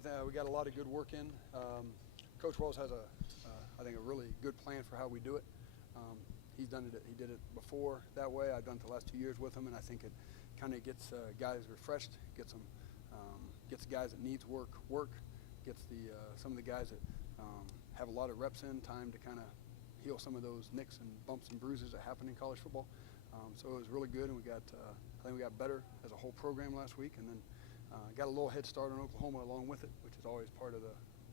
think we got a lot of good work in. Coach Wells has I think, a really good plan for how we do it. He did it before that way. I've done it the last 2 years with him, and I think it kind of gets guys refreshed, gets guys that needs work, gets some of the guys that have a lot of reps in, time to kind of heal some of those nicks and bumps and bruises that happen in college football. So it was really good, and I think we got better as a whole program last week, and then got a little head start on Oklahoma along with it, which is always part of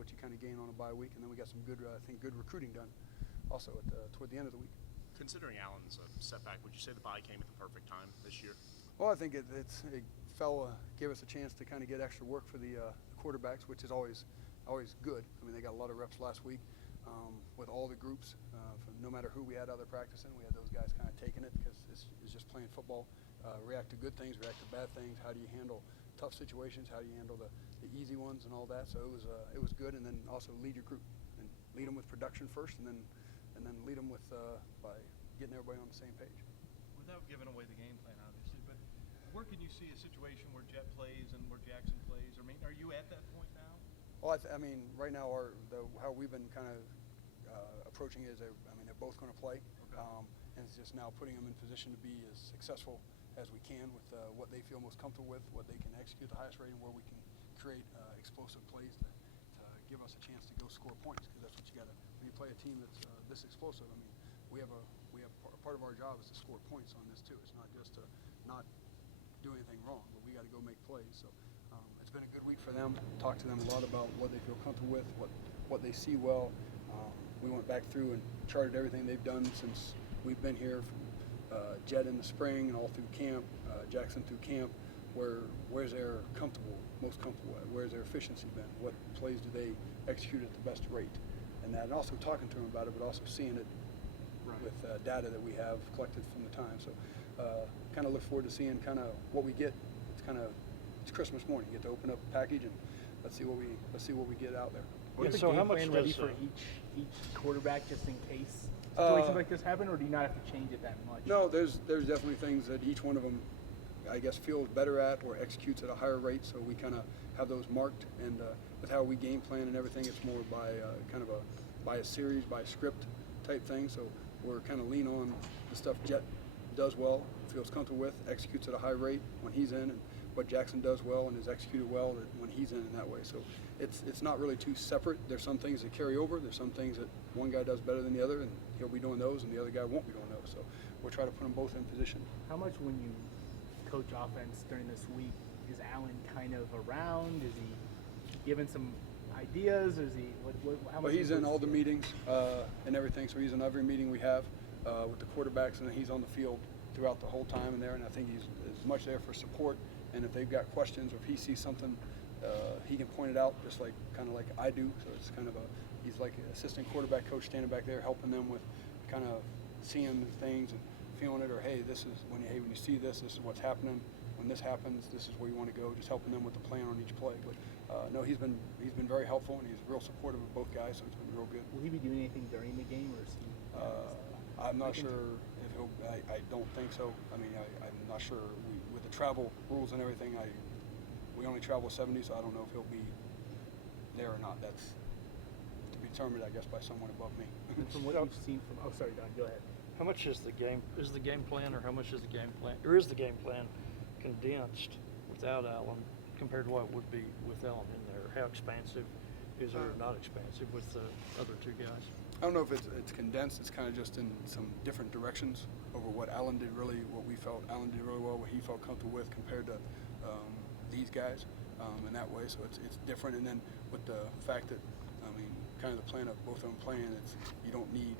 what you kind of gain on a bye week. And then we got some good, I think, good recruiting done also toward the end of the week. Considering Allen's setback, would you say the bye came at the perfect time this year? Well, I think it gave us a chance to kind of get extra work for the quarterbacks, which is always good. I mean, they got a lot of reps last week with all the groups. No matter who we had other practicing, we had those guys kind of taking it because it's just playing football. React to good things, react to bad things. How do you handle tough situations? How do you handle the easy ones and all that? So it was good, and then also lead your group and lead them with production first, and then lead them with by getting everybody on the same page. Without giving away the game plan, obviously, but where can you see a situation where Jet plays and where Jackson plays? I mean, are you at that point now? Well, I mean, right now how we've been kind of approaching it is they're both going to play, okay. And it's just now putting them in position to be as successful as we can with what they feel most comfortable with, what they can execute the highest rate, and where we can create explosive plays to give us a chance to go score points, because that's what you got to when you play a team that's this explosive. I mean, we have part of our job is to score points on this too. It's not just to not do anything wrong, but we got to go make plays. So it's been a good week for them. Talked to them a lot about what they feel comfortable with, what they see well. We went back through and charted everything they've done since we've been here, from Jet in the spring and all through camp, Jackson through camp. Where's their most comfortable at? Where's their efficiency been? What plays do they execute at the best rate? And also talking to them about it, but also seeing it right. with data that we have collected from the time. So kind of look forward to seeing kind of what we get. It's Christmas morning. You get to open up a package and let's see what we get out there. Do you have a game plan ready for each quarterback just in case situations like this happen, or do you not have to change it that much? No, there's definitely things that each one of them, I guess, feels better at or executes at a higher rate. So we kind of have those marked, and with how we game plan and everything, it's more by by a series, by a script type thing. So we're kind of lean on the stuff Jet does well, feels comfortable with, executes at a high rate when he's in, and what Jackson does well and is executed well when he's in that way. So it's not really too separate. There's some things that carry over. There's some things that one guy does better than the other, and he'll be doing those, and the other guy won't be doing those. So we'll try to put them both in position. How much, when you coach offense during this week, is Allen kind of around? Is he giving some ideas? Is he? How much? Well, he's in all the meetings and everything. So he's in every meeting we have with the quarterbacks, and then he's on the field throughout the whole time in there. And I think he's as much there for support. And if they've got questions or if he sees something, he can point it out just kind of like I do. So it's he's like an assistant quarterback coach standing back there helping them with kind of seeing things and feeling it, or hey, this is when you see this is what's happening. When this happens, this is where you want to go. Just helping them with the plan on each play. But no, he's been very helpful, and he's real supportive of both guys. So it's been real good. Will he be doing anything during the game, or is he? I'm not sure if he'll. I don't think so. I mean, I'm not sure. With the travel rules and everything, we only travel 70, so I don't know if he'll be there or not. That's to be determined, I guess, by someone above me. And from what you've seen from, sorry, Don, go ahead. How much is the game plan, or how much is the game plan, or is the game plan condensed without Allen compared to what it would be with Allen in there? How expansive is it, or not expansive with the other two guys? I don't know if it's condensed. It's kind of just in some different directions over what Allen did what we felt Allen did really well, what he felt comfortable with compared to these guys in that way. So it's different. And then with the fact that, I mean, kind of the plan of both of them playing, you don't need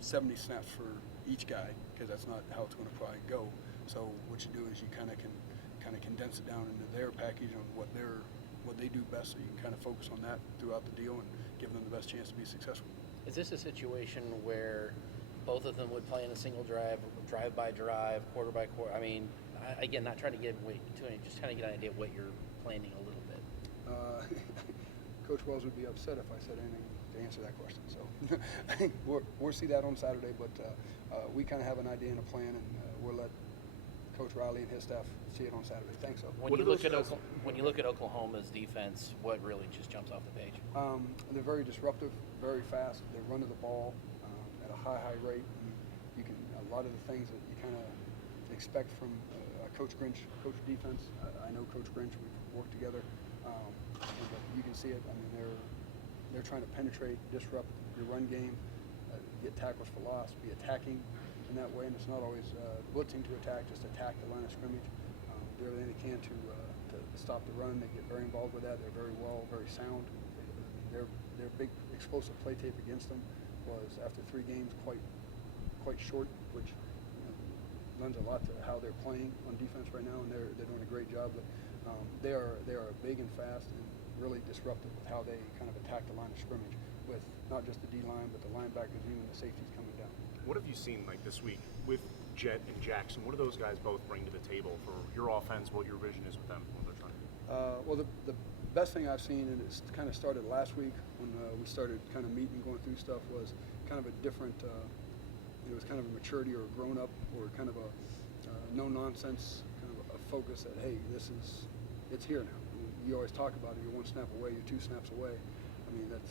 70 snaps for each guy, because that's not how it's going to probably go. So what you do is you kind of condense it down into their package on what they do best, so you can kind of focus on that throughout the deal and give them the best chance to be successful. Is this a situation where both of them would play in a single drive by drive, quarter by quarter? I mean, again, not trying to give away too many, just kind of get an idea of what you're planning a little bit. Coach Wells would be upset if I said anything to answer that question. So we'll see that on Saturday, but we kind of have an idea and a plan, and we'll let Coach Riley and his staff see it on Saturday. Thanks. So. When you look at Oklahoma's defense, what really just jumps off the page? They're very disruptive, very fast. They run to the ball at a high rate. And you can a lot of the things that you kind of expect from Coach Grinch, Coach defense. I know Coach Grinch. We've worked together, but you can see it. I mean, they're trying to penetrate, disrupt your run game, get tackles for loss, be attacking in that way, and it's not always blitzing to attack, just attack the line of scrimmage. Do everything they can to stop the run. They get very involved with that. They're very sound. Their big explosive play tape against them was after 3 games quite short, which lends a lot to how they're playing on defense right now, and they're doing a great job. But they are big and fast and really disruptive with how they kind of attack the line of scrimmage with not just the D line but the linebackers, even the safeties coming down. What have you seen like this week with Jet and Jackson? What do those guys both bring to the table for your offense? What your vision is with them? What they're trying to do? Well, the best thing I've seen, and it's kind of started last week when we started kind of meeting, going through stuff, was kind of a different. It was kind of a maturity or a grown up or kind of a no nonsense kind of a focus that hey, it's here now. You always talk about it. You're 1 snap away. You're 2 snaps away. I mean that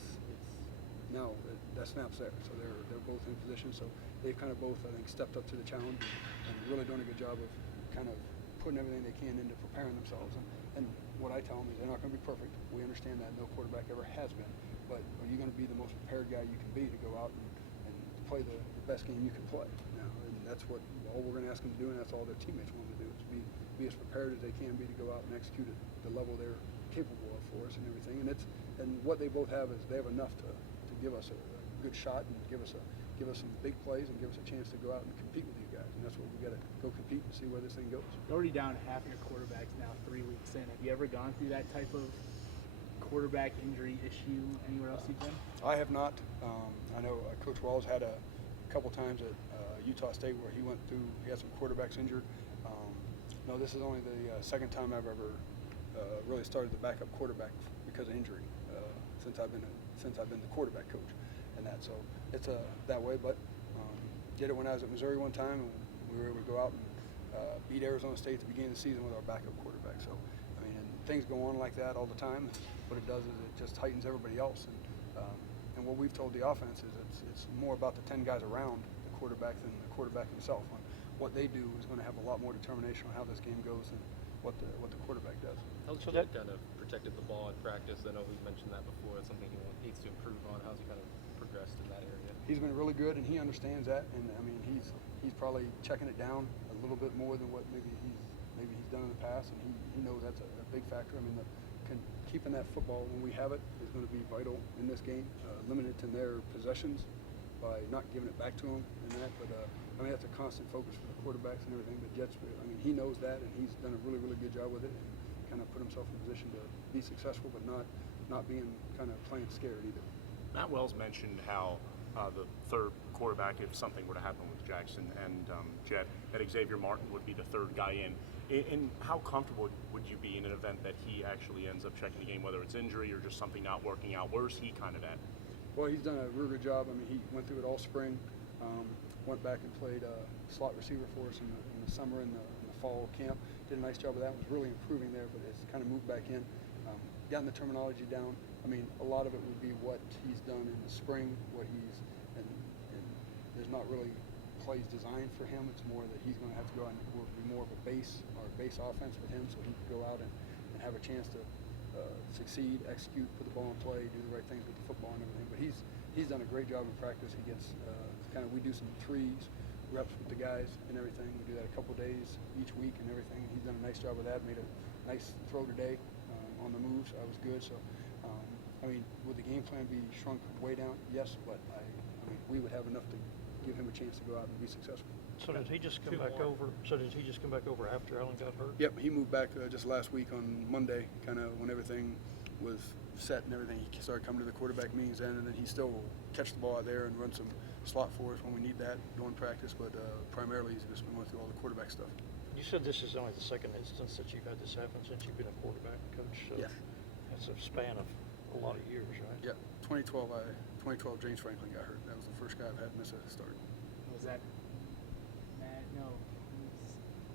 snap's there. So they're both in position. So they've kind of both I think stepped up to the challenge and really doing a good job of kind of putting everything they can into preparing themselves. And what I tell them is they're not going to be perfect. We understand that. No quarterback ever has been. But are you going to be the most prepared guy you can be to go out and play the best game you can play now? And that's what all we're going to ask them to do, and that's all their teammates want them to do, is be as prepared as they can be to go out and execute at the level they're capable of for us and everything. And what they both have is they have enough to give us a good shot and give us some big plays and give us a chance to go out and compete with you guys. And that's what we got to go compete and see where this thing goes. You're already down half your quarterbacks now 3 weeks in. Have you ever gone through that type of quarterback injury issue anywhere else you've been? I have not. I know Coach Walls had a couple times at Utah State where he had some quarterbacks injured. No, this is only the second time I've ever really started the backup quarterback because of injury since I've been the quarterback coach, and that. So it's that way. But did it when I was at Missouri one time, and we were able to go out and beat Arizona State at the beginning of the season with our backup quarterback. So I mean, and things go on like that all the time. What it does is it just heightens everybody else. And what we've told the offense is it's more about the 10 guys around the quarterback than the quarterback himself. And what they do is going to have a lot more determination on how this game goes than what the quarterback does. How's Jet kind of protected the ball in practice? I know we've mentioned that before. It's something he needs to improve on. How's he kind of progressed in that area? He's been really good, and he understands that. And I mean, he's probably checking it down a little bit more than what maybe he's done in the past, and he knows that's a big factor. I mean, keeping that football when we have it is going to be vital in this game. Limited to their possessions by not giving it back to them and that. But I mean, that's a constant focus for the quarterbacks and everything. But Jets, I mean, he knows that, and he's done a really good job with it, and kind of put himself in a position to be successful, but not being kind of playing scared either. Matt Wells mentioned how the third quarterback, if something were to happen with Jackson and Jet, that Xavier Martin would be the third guy in. And how comfortable would you be in an event that he actually ends up checking the game, whether it's injury or just something not working out? Where's he kind of at? Well, he's done a real good job. I mean, he went through it all spring, went back and played slot receiver for us in the summer and the fall camp. Did a nice job of that. Was really improving there, but it's kind of moved back in. Gotten the terminology down. I mean, a lot of it would be what he's done in the spring, and there's not really plays designed for him. It's more that he's going to have to go out and will be more of a base offense with him, so he can go out and have a chance to succeed, execute, put the ball in play, do the right things with the football and everything. But he's done a great job in practice. He gets we do some threes reps with the guys and everything. We do that a couple days each week and everything. He's done a nice job of that. Made a nice throw today on the moves. I was good. So I mean, would the game plan be shrunk way down? Yes, but I mean, we would have enough to give him a chance to go out and be successful. So did he just come back over? So did he just come back over after Allen got hurt? Yep, he moved back just last week on Monday, kind of when everything was set and everything. He started coming to the quarterback meetings then, and then he still will catch the ball out there and run some slot for us when we need that during practice. But primarily, he's just been going through all the quarterback stuff. You said this is only the second instance that you've had this happen since you've been a quarterback coach. So Yeah. That's a span of a lot of years, right? Yeah, 2012 James Franklin got hurt. That was the first guy I've had miss a start. Was that Matt? No,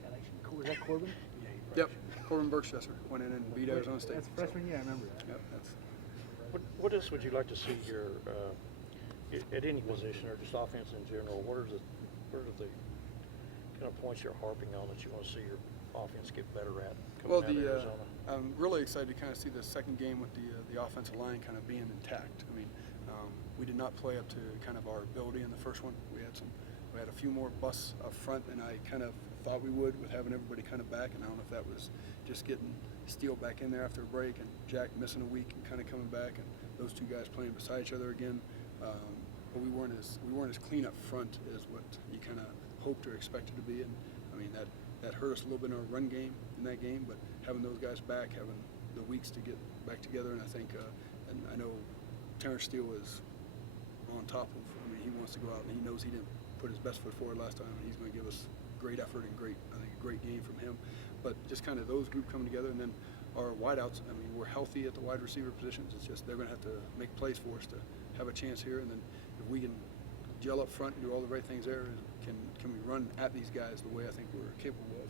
God, I should Was that Corbin? Yeah, he Yep, Corbin Berkshire went in and beat Arizona State. That's freshman year. I remember that. Yep, that's. What else would you like to see here at any position, or just offense in general? What are the kind of points you're harping on that you want to see your offense get better at coming Well, out of Arizona? I'm really excited to kind of see the second game with the offensive line kind of being intact. I mean, we did not play up to kind of our ability in the first one. We had a few more busts up front than I kind of thought we would, with having everybody kind of back. And I don't know if that was just getting Steele back in there after a break and Jack missing a week and kind of coming back, and those two guys playing beside each other again. But we weren't as clean up front as what you kind of hoped or expected to be. And I mean, that hurt us a little bit in our run game in that game. But having those guys back, having the weeks to get back together, and I think, and I know Terrence Steele is on top of. I mean, he wants to go out, and he knows he didn't put his best foot forward last time, and he's going to give us great effort and I think a great game from him. But just kind of those group coming together, and then our wideouts. I mean, we're healthy at the wide receiver positions. It's just they're going to have to make plays for us to have a chance here, and then if we can gel up front and do all the right things there, can we run at these guys the way I think we're capable of?